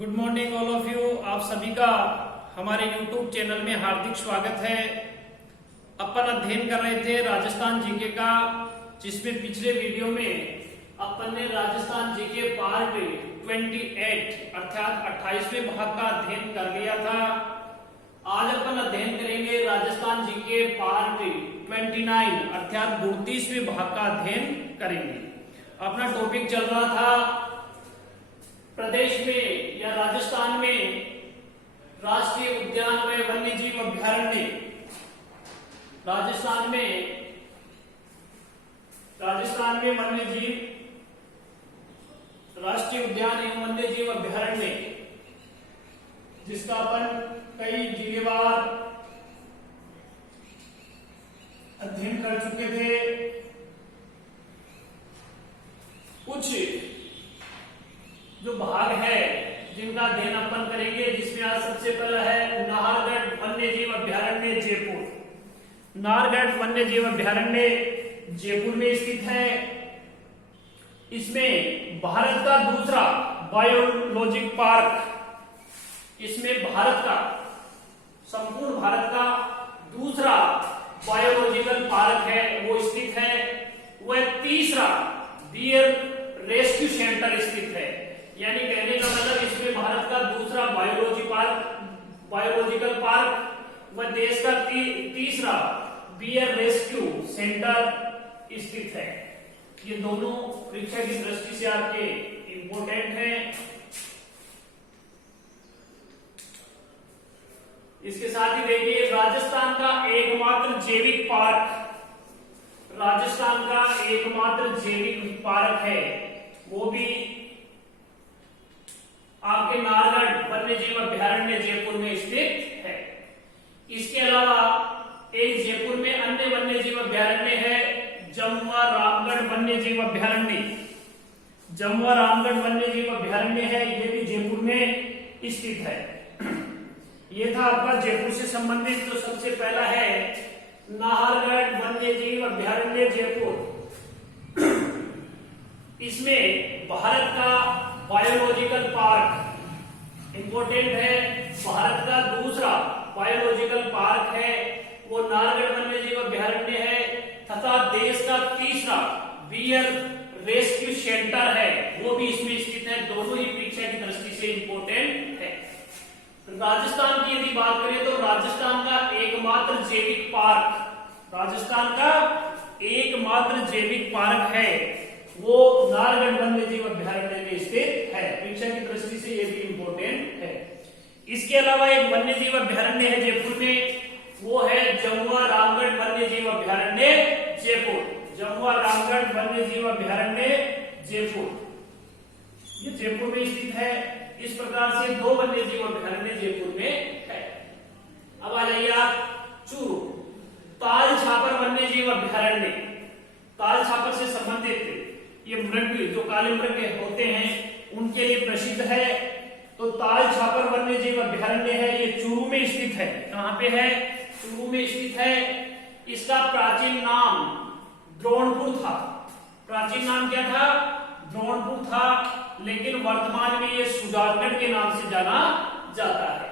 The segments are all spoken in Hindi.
Good morning all of you. आप सभी का हमारे YouTube चैनल में हार्दिक स्वागत है। अपन अध्ययन कर रहे थे राजस्थान जीके का, जिसमें पिछले वीडियो में अपन ने राजस्थान जीके पार्ट 28 अर्थात 28वें भाग का अध्ययन कर लिया था। आज अपन अध्ययन करेंगे राजस्थान जीके पार्ट 29 अर्थात 32वें भाग का अध्ययन करेंगे। अपना टॉपिक चल रहा था प्रदेश में या राजस्थान में राष्ट्रीय उद्यान व वन्य जीव अभ्यारण्य। राजस्थान में वन्य जीव राष्ट्रीय उद्यान एवं वन्य जीव अभ्यारण्य, जिसका अपन कई जिलेवार अध्ययन कर चुके थे। कुछ जो भाग है जिनका अध्ययन अपन करेंगे, जिसमें आज सबसे पहला है नाहरगढ़ वन्य जीव अभ्यारण्य जयपुर। नाहरगढ़ वन्य जीव अभ्यारण्य जयपुर में स्थित है। इसमें भारत का दूसरा बायोलॉजिक पार्क, इसमें भारत का संपूर्ण भारत का दूसरा बायोलॉजिकल पार्क है वो स्थित है। वह तीसरा बियर रेस्क्यू सेंटर स्थित है। यानी कहने का मतलब इसमें भारत का दूसरा बायोलॉजिकल पार्क व देश का तीसरा बियर रेस्क्यू सेंटर स्थित है। ये दोनों परीक्षा की दृष्टि से आपके इंपोर्टेंट हैं। इसके साथ ही देखिए राजस्थान का एकमात्र जैविक पार्क, राजस्थान का एकमात्र जैविक पार्क है वो भी आपके नाहरगढ़ वन्य जीव अभ्यारण्य जयपुर में स्थित है। इसके अलावा एक जयपुर में अन्य वन्य जीव अभ्यारण्य है जमुआ रामगढ़ वन्य जीव अभ्यारण्य। जमुआ रामगढ़ वन्य जीव अभ्यारण्य है, ये भी जयपुर में स्थित है। ये था आपका जयपुर से संबंधित। जो सबसे पहला है नाहरगढ़ वन्य जीव अभ्यारण्य जयपुर, इसमें भारत का बायोलॉजिकल पार्क इंपोर्टेंट है। भारत का दूसरा बायोलॉजिकल पार्क है वो नाहरगढ़ वन्य जीव अभ्यारण्य है, तथा देश का तीसरा बियर रेस्क्यू सेंटर है वो भी इसमें स्थित है। दोनों ही परीक्षा की दृष्टि से इंपोर्टेंट है। राजस्थान की यदि बात करें तो राजस्थान का एकमात्र जैविक पार्क, राजस्थान का एकमात्र जैविक पार्क है वो नाहरगढ़ वन्य जीव अभ्यारण्य में स्थित है। परीक्षा की दृष्टि से ये भी इंपोर्टेंट है। इसके अलावा एक वन्य जीव अभ्यारण्य है जयपुर में, वो है जमुआ रामगढ़ वन्य जीव अभ्यारण्य जयपुर। जमुआ रामगढ़ वन्य जीव अभ्यारण्य जयपुर, ये जयपुर में स्थित है। इस प्रकार से दो वन्य जीव अभ्यारण्य जयपुर में है। अब आ जाइए आप चूरू। ताल छापर वन्य जीव अभ्यारण्य, ताल छापर से संबंधित ये मृग जो काले मृग होते हैं उनके लिए प्रसिद्ध है। तो ताल छापर वन्य जीव अभ्यारण्य है, ये चूरू में स्थित है। कहां पे है? चूरू में स्थित है। इसका प्राचीन नाम द्रोणपुर था। प्राचीन नाम क्या था? द्रोणपुर था, लेकिन वर्तमान में ये सुजानगढ़ के नाम से जाना जाता है।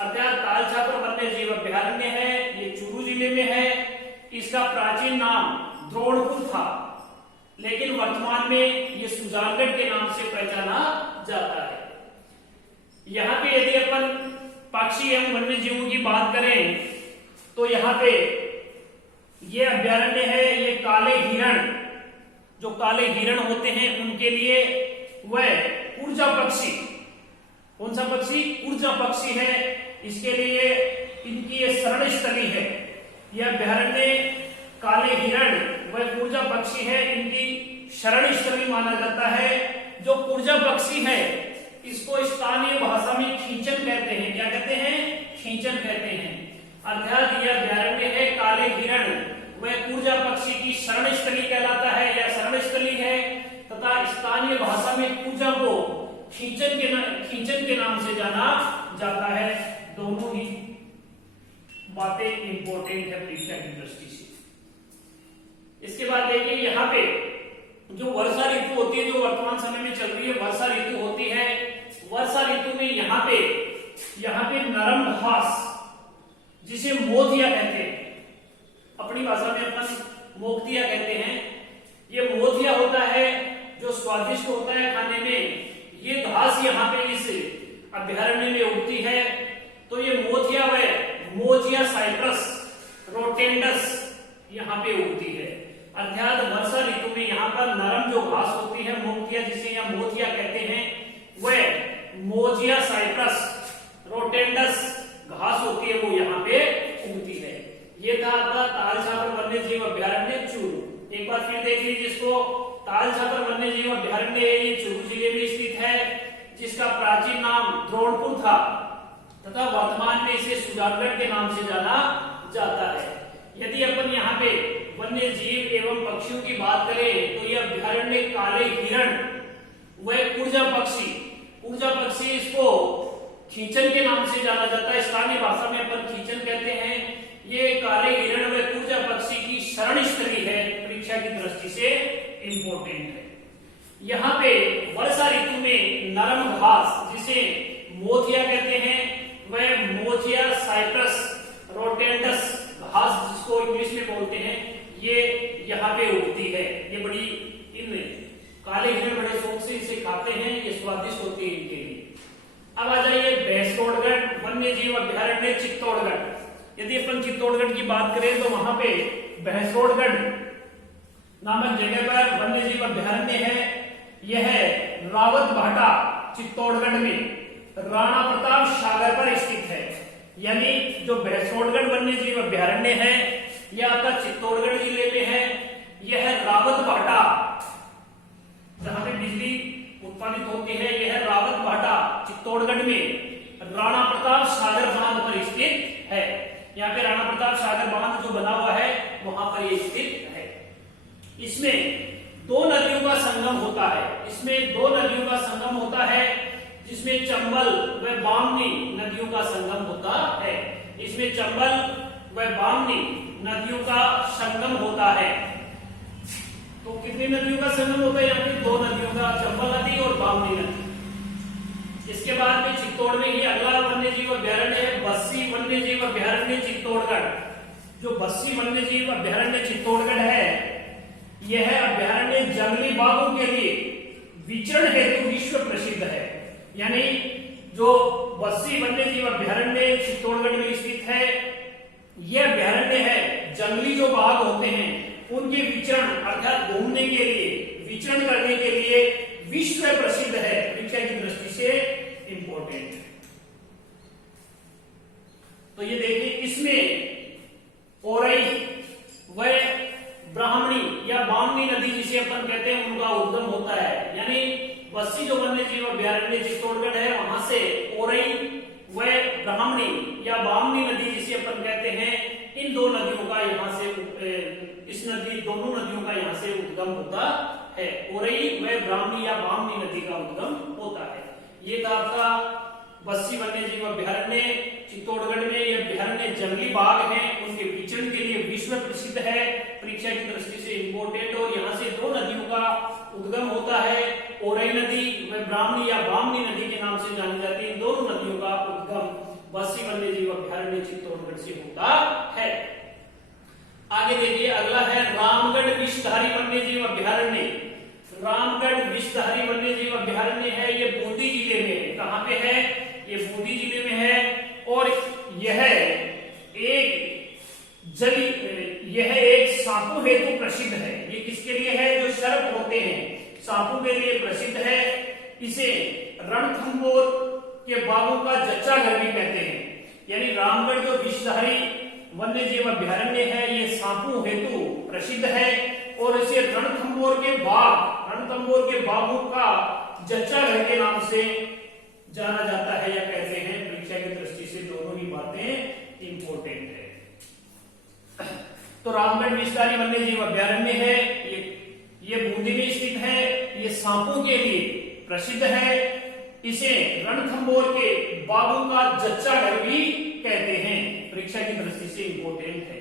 अर्थात ताल छापर वन्य जीव अभ्यारण्य है, ये चूरू जिले में है। इसका प्राचीन नाम द्रोणपुर था, लेकिन वर्तमान में ये सुजानगढ़ के नाम से पहचाना जाता है। यहाँ पे यदि अपन पक्षी एवं वन्य जीवों की बात करें तो यहाँ पे ये अभ्यारण्य है, ये काले हिरण, जो काले हिरण होते हैं उनके लिए वह ऊर्जा पक्षी, कौन सा पक्षी? ऊर्जा पक्षी है। इसके लिए इनकी ये शरण स्थली है। यह अभ्यारण्य काले हिरण वह ऊर्जा पक्षी है, इनकी शरण स्थली माना जाता है। जो ऊर्जा पक्षी है इसको स्थानीय भाषा में खींचन कहते हैं। क्या कहते हैं? खींचन कहते हैं। अर्थात यह अभ्यारण्य है काले हिरण वह ऊर्जा पक्षी की शरण स्थली कहलाता है या शरण स्थली है, तथा स्थानीय भाषा में ऊर्जा को खींचन के नाम से जाना जाता है। दोनों ही बातें इंपोर्टेंट है परीक्षा की दृष्टि से। इसके बाद देखिए यहाँ पे जो वर्षा ऋतु होती है, जो वर्तमान समय में चल रही है वर्षा ऋतु होती है, वर्षा ऋतु में यहाँ पे नरम घास जिसे मोथिया कहते हैं, अपनी भाषा में अपन मोक्तिया कहते हैं। ये मोथिया होता है जो स्वादिष्ट होता है खाने में। ये घास यहाँ पे इस अभ्यारण्य में उगती है। तो ये मोथिया व मोजिया साइप्रस रोटेंडस यहाँ पे उगती है। अर्थात वर्षा ऋतु में यहाँ पर नरम जो घास होती है मोक्तिया, जिसे यहाँ मोथिया कहते हैं, वह मोजिया साइप्रस रोटेंडस घास होती है, वो यहाँ पे उगती है। ये था आपका ताल छापर वन्य जीव अभ्यारण्य चूरू। एक बार फिर देख लीजिए इसको। ताल छापर वन्य जीव अभ्यारण्य ये चूरू जिले में स्थित है, जिसका प्राचीन नाम द्रोणपुर था तथा वर्तमान में इसे सुजानगढ़ के नाम से जाना जाता है। यदि अपन यहाँ पे वन्य जीव एवं पक्षियों की बात करें तो यह अभ्यारण्य काले हिरण व ऊर्जा पक्षी इसको खींचन के नाम से जाना जाता है। स्थानीय भाषा में अपन खींचन कहते हैं। ये काले हिरण व ऊर्जा पक्षी की शरण स्थली है, परीक्षा की दृष्टि से इंपॉर्टेंट है। यहाँ पे वर्षा ऋतु में नरम घास जिसे मोथिया कहते हैं, वह मोजिया साइप्रस रोटेंडस घास जिसको इंग्लिश में बोलते हैं, ये यहाँ पे उगती है। ये बड़ी इन काले हिरण बड़े शौक से इसे खाते हैं, ये स्वादिष्ट होती है इनके लिए। अब आ जाइए भैंसतोड़गढ़ वन्य जीव अभ्यारण्य चित्तौड़गढ़। यदि अपन चित्तौड़गढ़ की बात करें तो वहां पे भैंसतोड़गढ़ नामक जगह पर वन्य जीव अभ्यारण्य है। यह रावत भाटा चित्तौड़गढ़ में राणा प्रताप सागर पर स्थित है। यानी जो भैंसतोड़गढ़ वन्य जीव अभ्यारण्य है यह आपका चित्तौड़गढ़ जिले में है। यह रावत भाटा जहां पे बिजली उत्पादित होती है, यह रावत भाटा चित्तौड़गढ़ में राणा प्रताप सागर बांध पर स्थित है। यहाँ पे राणा प्रताप सागर बांध जो बना हुआ है वहां पर यह स्थित है। इसमें दो नदियों का संगम होता है, जिसमें चंबल व बामनी नदियों का संगम होता है। तो कितनी नदियों का संगम होता है? यहाँ पे दो नदियों का, चंबल नदी और बामनी नदी। इसके बाद में चित्तौड़ में ही अगला वन्य जीव अभ्यारण्य है बस्सी वन्य जीव अभ्यारण्य चित्तौड़गढ़। जो बस्सी वन्य जीव अभ्यारण्य चित्तौड़गढ़ है, यह अभ्यारण्य जंगली बाघों के लिए विचरण हेतु विश्व प्रसिद्ध है। यानी जो बस्सी वन्य जीव अभ्यारण्य चित्तौड़गढ़ में स्थित है, यह अभ्यारण्य है जंगली जो बाघ होते हैं उनके विचरण अर्थात घूमने के लिए, विचरण करने के लिए विश्व प्रसिद्ध है, परीक्षा की दृष्टि से इंपॉर्टेंट है। तो ये देखिए, इसमें औरई व ब्राह्मणी या बामनी नदी जिसे अपन कहते हैं उनका उद्गम होता है। यानी बस्सी जो वन्य जीव अभ्यारण्य चित्तौड़गढ़ है वहां से औरई व ब्राह्मणी या बामनी नदी जिसे अपन कहते हैं, इन दो नदियों का यहाँ से दोनों नदियों का यहाँ से उद्गम होता है। औरई व ब्राह्मणी या बामनी नदी का उद्गम होता है। ये था आपका बस्सी वन्य जीव अभ्यारण्य चित्तौड़गढ़ में। ये अभ्यारण्य जंगली बाघ हैं, उनके विचरण के लिए विश्व प्रसिद्ध है, परीक्षा की दृष्टि से इंपोर्टेंट। और यहाँ से दो नदियों का उद्गम होता है, औरई नदी व ब्राह्मणी या बामनी नदी के नाम से जानी जाती है। दोनों नदियों का उद्गम बस्सी वन्य जीव अभ्यारण्य चित्तौड़गढ़ से होता है। आगे देखिए, अगला है रामगढ़ विषधारी वन्य जीव अभ्यारण्य। रामगढ़ विषधारी वन्य जीव अभ्यारण्य है, ये बूंदी जिले में है। कहां पे है? ये बूंदी जिले में है। और यह एक सांपों हेतु प्रसिद्ध है। ये किसके लिए है? जो सर्प होते हैं, सांपों के लिए प्रसिद्ध है। इसे रणथंभौर के बाघों का जच्चा घर भी कहते हैं। यानी रामगढ़ जो विषधारी वन्य जीव अभ्यारण्य है, ये सांपों हेतु प्रसिद्ध है और इसे रणथंभौर के बाघों का जच्चा घर के नाम से जाना जाता है या कहते हैं। परीक्षा की दृष्टि से दोनों ही बातें इंपॉर्टेंट है। तो रामगढ़ विषधारी वन्य जीव अभ्यारण्य है, ये बूंदी में स्थित है, ये सांपों के लिए प्रसिद्ध है। इसे रणथंभौर के बाघों का जच्चा घर भी कहते हैं, परीक्षा की दृष्टि से इंपॉर्टेंट है।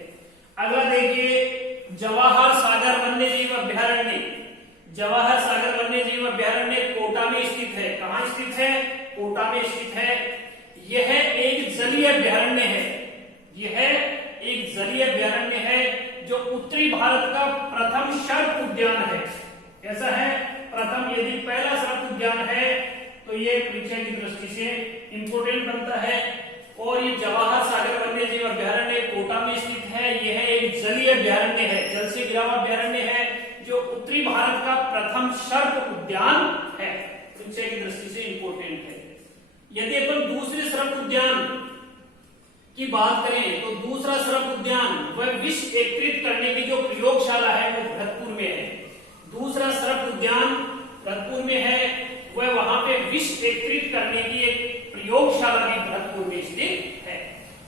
अगला देखिए, जवाहर सागर वन्य जीव अभ्यारण्य। जवाहर सागर वन्य जीव अभ्यारण्य कोटा में स्थित है। कहां स्थित है? कोटा में स्थित है। यह एक जलीय अभ्यारण्य है, यह एक जलीय अभ्यारण्य है जो उत्तरी भारत का प्रथम सर्प उद्यान है। कैसा है? प्रथम, यदि पहला सर्प उद्यान है तो ये परीक्षा की दृष्टि से इंपोर्टेंट बनता है। और ये जवाहर सागर वन्य जीव अभ्यारण्य कोटा में स्थित है। यह एक जलीय अभ्यारण्य है, जल से घिरा हुआ अभ्यारण्य है जो उत्तरी भारत का प्रथम सर्प उद्यान है, परीक्षा की दृष्टि से इंपोर्टेंट है। यदि अपन दूसरे सर्प उद्यान की बात करें तो दूसरा सर्प उद्यान वह विष एकत्रित करने की जो प्रयोगशाला है वो भरतपुर में है। दूसरा सर्प उद्यान भरतपुर में है, वह वहां पे विष एकत्रित करने की एक प्रयोगशाला भी भरतपुर में स्थित है।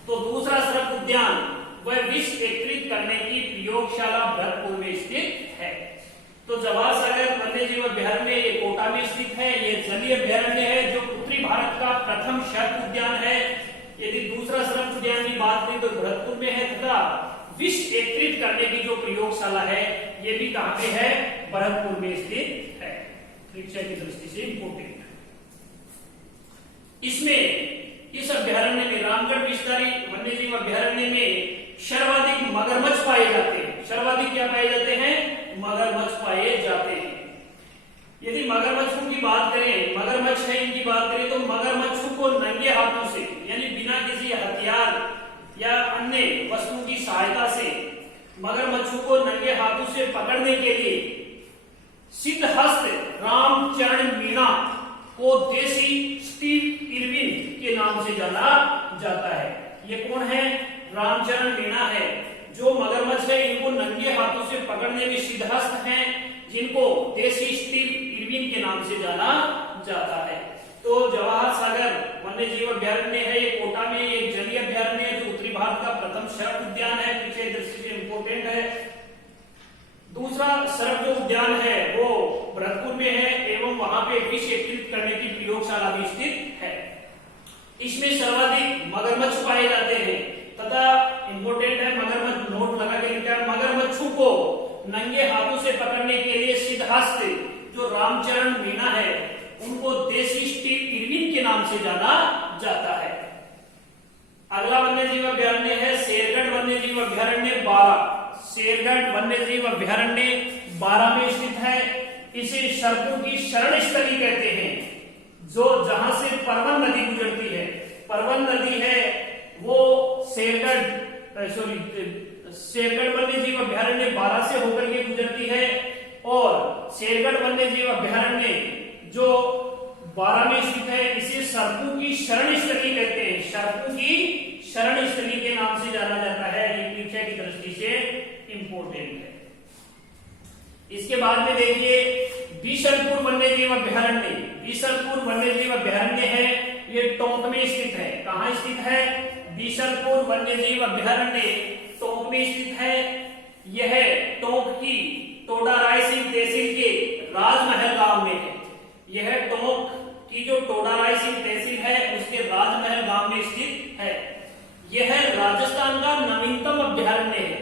तो दूसरा सर्प उद्यान वह विष एकत्रित करने की प्रयोगशाला भरतपुर में स्थित है। तो जवाहर सागर वन्य जीव अभ्यारण्य ये कोटा में स्थित है। ये जलीय अभ्यारण्य है जो उत्तरी भारत का प्रथम सर्प उद्यान है। यदि दूसरा सर्प उद्यान की बात करें तो भरतपुर में है तथा विष एकत्रित करने की जो प्रयोगशाला है ये भी कहां पे है? भरतपुर में स्थित है, परीक्षा की दृष्टि से इंपोर्टेंट है। इसमें इस अभ्यारण्य में रामगढ़ विस्तारी वन्य जीव अभ्यारण्य में सर्वाधिक मगरमच्छ पाए जाते हैं। सर्वाधिक क्या पाए जाते हैं? मगरमच्छ पाए जाते हैं। यदि मगरमच्छों की बात करें, मगरमच्छ है इनकी बात करें तो मगरमच्छों को नंगे हाथों से यानी बिना किसी हथियार या अन्य वस्तुओं की सहायता से मगरमच्छों को नंगे हाथों से पकड़ने के लिए सिद्धहस्त रामचरण मीणा को देसी स्टीव इरविन के नाम से जाना जाता है। ये कौन है? रामचरण मीणा है, जो मगरमच्छ है इनको नंगे हाथों से पकड़ने में सिद्धहस्त हैं, जिनको देसी स्टीव इरविन के नाम से जाना जाता है। तो जवाहर सागर वन्य जीव अभ्यारण्य है, ये कोटा में एक जलीय अभ्यारण्य है जो उत्तरी भारत का प्रथम सर्प उद्यान है, पीछे दृष्टि से इंपोर्टेंट है। दूसरा सर्प जो उद्यान है वो भरतपुर में है एवं वहां पे विष एकत्रित करने की प्रयोगशाला भी स्थित है। इसमें सर्वाधिक मगरमच्छ पाए जाते हैं तथा इंपोर्टेंट है, मगरमच्छ नोट लगा के लिखा है, मगरमच्छों को नंगे हाथों से पकड़ने के लिए सिद्धहस्त जो रामचरण मीणा है उनको देसी स्टीव इरविन के नाम से जाना जाता है। अगला वन्य जीव अभ्यारण्य है शेरगढ़ वन्य जीव अभ्यारण्य 12। शेरगढ़ वन्य जीव अभ्यारण्य 12 में स्थित है। इसे सर्पों की शरण स्थली कहते हैं, जो जहां से परवन नदी गुजरती है। परवन नदी है वो शेरगढ़ वन्य जीव अभ्यारण्य 12 से होकर के गुजरती है। और शेरगढ़ वन्य जीव अभ्यारण्य जो 12 में स्थित है इसे सर्पों की शरण स्थली कहते हैं। सर्पों की शरण स्थली के नाम से जाना जाता है। ये परीक्षा की दृष्टि से इंपोर्टेंट है। इसके बाद में देखिए बीसलपुर वन्य जीव अभ्यारण्य। बीसलपुर वन्य जीव अभ्यारण्य है, ये टोंक में स्थित है। कहां स्थित है? बीसलपुर वन्य जीव अभ्यारण्य टोंक में स्थित है। यह टोंक की टोडा राय सिंह तहसील के राजमहल गांव में है। यह टोंक की जो टोडा राय सिंह तहसील है उसके राजमहल गांव में स्थित है। यह राजस्थान का नवीनतम अभ्यारण्य है।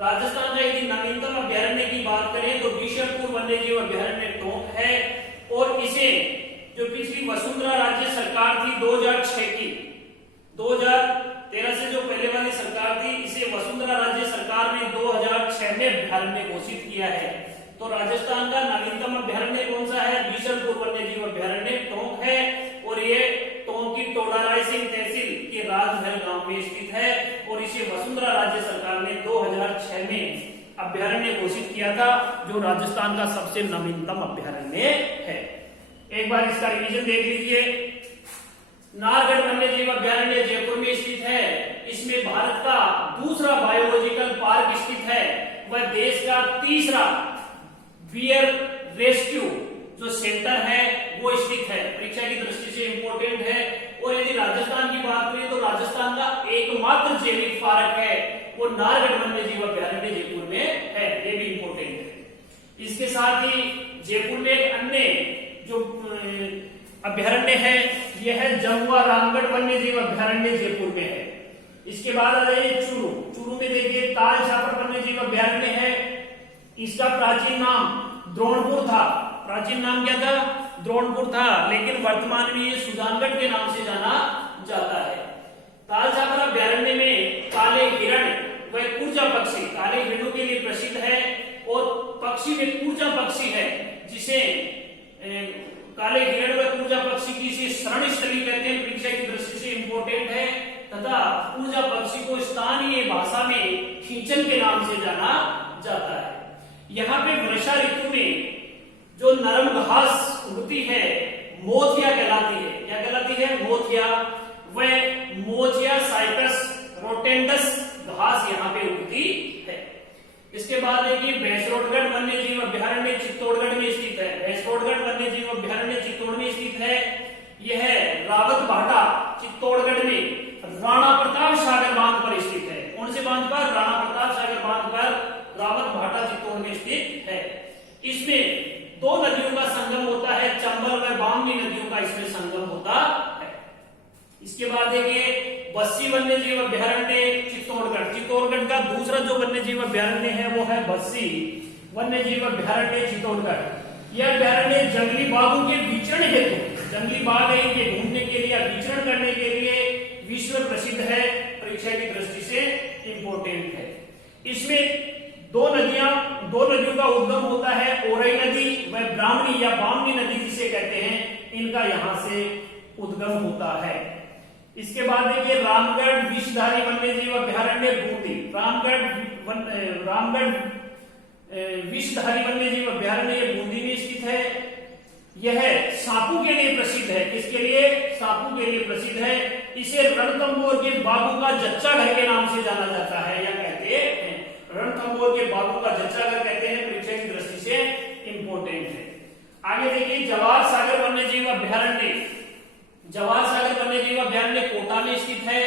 राजस्थान का यदि नवीनतम अभ्यारण्य की बात करें तो बीसलपुर वन्य जीव अभ्यारण्य टोंक है। और इसे जो पिछली वसुंधरा राज्य सरकार थी 2006 की, 2013 से जो पहले वाली सरकार थी, इसे वसुंधरा राज्य सरकार ने 2006 में अभ्यारण्य घोषित किया है। तो राजस्थान का नवीनतम अभ्यारण्य कौन सा है? बीसलपुर वन्य जीव अभ्यारण्य टोंक है। और ये टोंक की टोडा राय सिंह तहसील के राजमहल गांव में स्थित है। और इसे वसुंधरा राज्य सरकार ने 2006 में अभ्यारण्य घोषित किया था, जो राजस्थान का सबसे नवीनतम अभ्यारण्य है। एक बार इसका रिवीजन देख लीजिए। नारगढ़ वन्य जीव अभ्यारण्य जयपुर में स्थित है। इसमें भारत का दूसरा बायोलॉजिकल पार्क स्थित है। वह देश का तीसरा बियर रेस्क्यू जो सेंटर है वो स्थित है, परीक्षा की दृष्टि से इंपोर्टेंट है। और यदि राजस्थान की बात करें तो राजस्थान का एकमात्र जैविक पार्क है वो नारगढ़ वन्य जीव अभ्यारण्य जयपुर में है, ये भी इंपोर्टेंट है। इसके साथ ही जयपुर में एक अन्य जो अभ्यारण्य है यह है जमुआ रामगढ़ वन्य जीव अभ्यारण्य जयपुर में है। इसके बाद आ जाइए चूरू। चूरू में देखिए ताल छापर वन्य जीव अभ्यारण्य है। इसका प्राचीन नाम द्रोणपुर था। प्राचीन नाम क्या था? द्रोणपुर था, लेकिन वर्तमान में ये सुजानगढ़ के नाम से जाना जाता है। तालछापर अभ्यारण्य में काले हिरण व कूर्जा पक्षी, काले हिरणों के लिए प्रसिद्ध है, और पक्षी में कूर्जा पक्षी है, जिसे काले हिरण व कूर्जा पक्षी की इसे शरण स्थली कहते हैं, परीक्षा की दृष्टि से इंपॉर्टेंट है, तथा कूर्जा पक्षी को स्थानीय भाषा में खींचन के नाम से जाना जाता है। यहाँ पे वर्षा ऋतु में जो नरम घास उगती है मोथिया कहलाती है। क्या कहलाती है? मोथिया। वह मोथिया साइप्रस रोटेंडस घास यहाँ पे उगती है। इसके बाद देखिए भैंसरोडगढ़ वन्य जीव अभ्यारण्य चित्तौड़गढ़ में स्थित है। भैंसरोडगढ़ वन्य जीव अभ्यारण्य चित्तौड़ में स्थित है। यह रावत भाटा चित्तौड़गढ़ में राणा प्रताप सागर बांध पर स्थित है। कौन से बांध पर? राणा प्रताप सागर बांध पर रावत भाटा चित्तौड़ में स्थित है। इसमें दो नदियों का संगम होता है, चंबल व बामनी नदियों का इसमें संगम होता है। इसके बाद देखिए बस्सी वन्य जीव अभ्यारण्य चित्तौड़गढ़। चित्तौड़गढ़ का दूसरा जो वन्य जीव अभ्यारण्य है वो है बस्सी वन्य जीव अभ्यारण्य चित्तौड़गढ़। यह अभ्यारण्य जंगली बाघों के विचरण हेतु, जंगली बाघ है इनके घूमने के लिए, विचरण करने के लिए विश्व प्रसिद्ध है, परीक्षा की दृष्टि से इंपॉर्टेंट है। इसमें दो नदियों का उद्गम होता है, ओरई नदी व ब्राह्मणी या बामनी नदी जिसे कहते हैं, इनका यहां से उद्गम होता है। इसके बाद देखिए रामगढ़ विषधारी वन्य जीव अभ्यारण्य बूंदी। रामगढ़ विषधारी वन्य जीव अभ्यारण्य ये बूंदी में स्थित है। यह सापू के लिए प्रसिद्ध है। किसके लिए? सापू के लिए प्रसिद्ध है। इसे रणथंभौर के बाघों का जच्चा घर के नाम से जाना जाता है, या कहते हैं रणथंभौर के बाघों का जच्चा घर कहते हैं, परीक्षा की दृष्टि से इंपॉर्टेंट है। आगे देखिए जवाहर सागर वन्य जीव अभ्यारण्य। जवाहर सागर वन्य जीव अभ्यारण्य कोटा में स्थित है।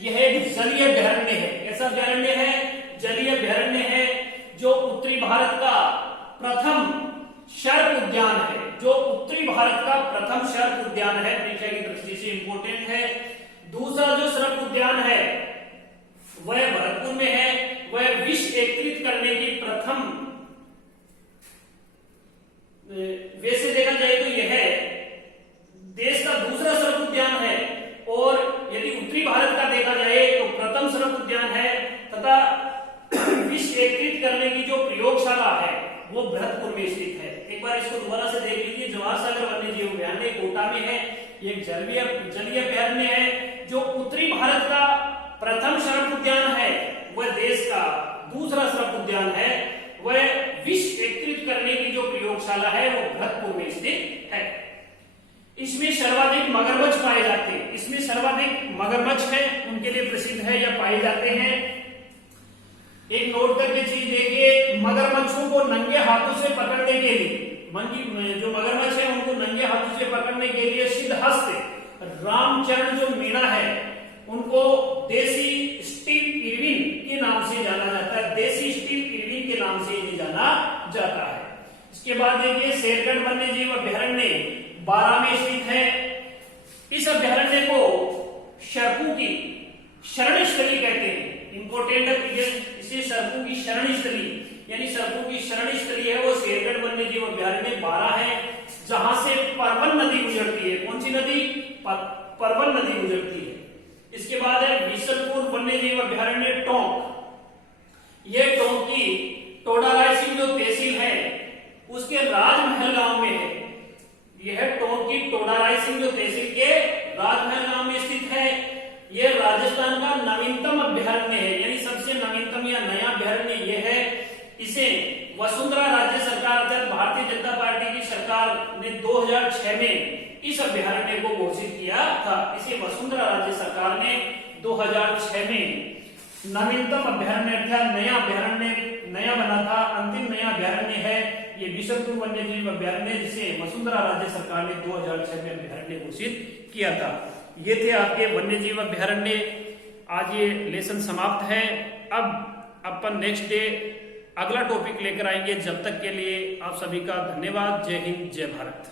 यह एक जलीय अभ्यारण्य है। कैसा अभ्यारण्य है? जलीय अभ्यारण्य है, जो उत्तरी भारत का प्रथम सर्प उद्यान है। जो उत्तरी भारत का प्रथम सर्प उद्यान है, परीक्षा की दृष्टि से इंपॉर्टेंट है। दूसरा जो सर्प उद्यान है वह भरतपुर में है। वह विष एकत्रित करने की प्रथम, वैसे देखा जाए तो यह देश का दूसरा सर्प उद्यान है, और यदि उत्तरी भारत का देखा जाए तो प्रथम सर्प उद्यान है, तथा विष एकत्रित करने की जो प्रयोगशाला है वो भरतपुर में स्थित है। एक बार इसको दोबारा से देख लीजिए। जवाहर सागर वन्य जीव अभ्यारण्य कोटा में है। ये एक जलीय अभ्यारण्य है, जो उत्तरी भारत का प्रथम सर्प उद्यान है। वह देश का दूसरा सर्प उद्यान है। वह विष एकत्रित करने की जो प्रयोगशाला है वो भरतपुर में स्थित है। इसमें सर्वाधिक मगरमच्छ पाए जाते हैं। इसमें सर्वाधिक मगरमच्छ है, उनके लिए प्रसिद्ध है या पाए जाते हैं। एक नोट करके चीज देखिए, मगरमच्छों को नंगे हाथों से पकड़ने के लिए, जो मगरमच्छ है उनको नंगे हाथों से पकड़ने के लिए सिद्धहस्त रामचरण जो मीणा है उनको देसी स्टीव इरविन के नाम से जाना जाता है। देसी स्टीव इरविन के नाम से इन्हें जाना जाता है। इसके बाद देखिए शेरगढ़ वन्य जीव अभ्यारण्य 12 में स्थित है। इस अभ्यारण्य को सर्पों की शरण स्थली कहते हैं। इंपोर्टेंट है, इसे सर्पों की शरण स्थली यानी सर्पों की शरण स्थली है वो शेरगढ़ वन्य जीव अभ्यारण्य 12 है, जहां से परवन नदी गुजरती है। कौन सी नदी? परवन नदी गुजरती है। इसके बाद है बीसलपुर वन्य जीव अभ्यारण्य टोंक। यह टोंक की टोडारायसिंग जो तहसील है उसके राजमहल गांव में है। यह टोंक की टोडारायसिंग जो तहसील के राजमहल गांव में स्थित है। यह राजस्थान का नवीनतम अभ्यारण्य है, यानी सबसे नवीनतम या नया अभ्यारण्य यह है। इसे वसुंधरा राज्य सरकार अर्थात भारतीय जनता पार्टी की सरकार ने 2006 में इस अभ्यारण्य को घोषित किया था। इसे वसुंधरा राज्य सरकार ने 2006 में नवीनतम अभ्यारण्य अर्थात नया अभ्यारण्य नया बना था, अंतिम नया अभ्यारण्य है ये बीसलपुर वन्य जीव अभ्यारण्य, जिसे वसुंधरा राज्य सरकार ने 2006 में अभ्यारण्य घोषित किया था। ये थे आपके वन्य जीव अभ्यारण्य। आज ये लेसन समाप्त है। अब अपन नेक्स्ट डे अगला टॉपिक लेकर आएंगे। जब तक के लिए आप सभी का धन्यवाद। जय हिंद, जय भारत।